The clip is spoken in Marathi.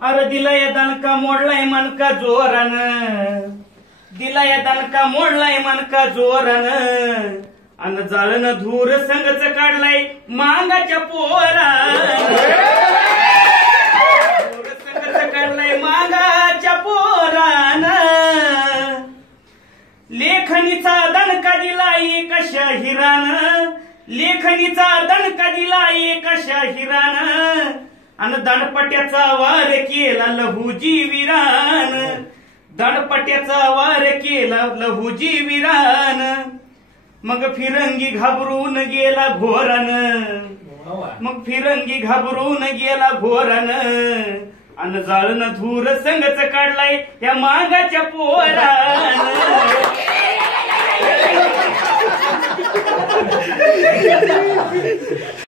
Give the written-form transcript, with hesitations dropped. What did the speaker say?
अरे दिलाय दणका मोडलाय मनका जोरान, दिलाय दणका मोडलाय मनका जोरान, अन जाळन धूर संगच काढलाय मांगाच्या पोरान, धूर संगच काढलाय मांगाच्या पोरान, लेखनीचा दणका दिला एक शाहिरान, लेखनीचा दणका दिला एक शाहिरान, अन दणपट्याचा वार केला लहुजी वीरान, दणपट्याचा वार केला लहुजी वीरान, मग फिरंगी घाबरून गेला घोरान, मग फिरंगी घाबरून गेला घोरान, अन जाळन धूर संगच काढलाय त्या मागाच्या पोरान.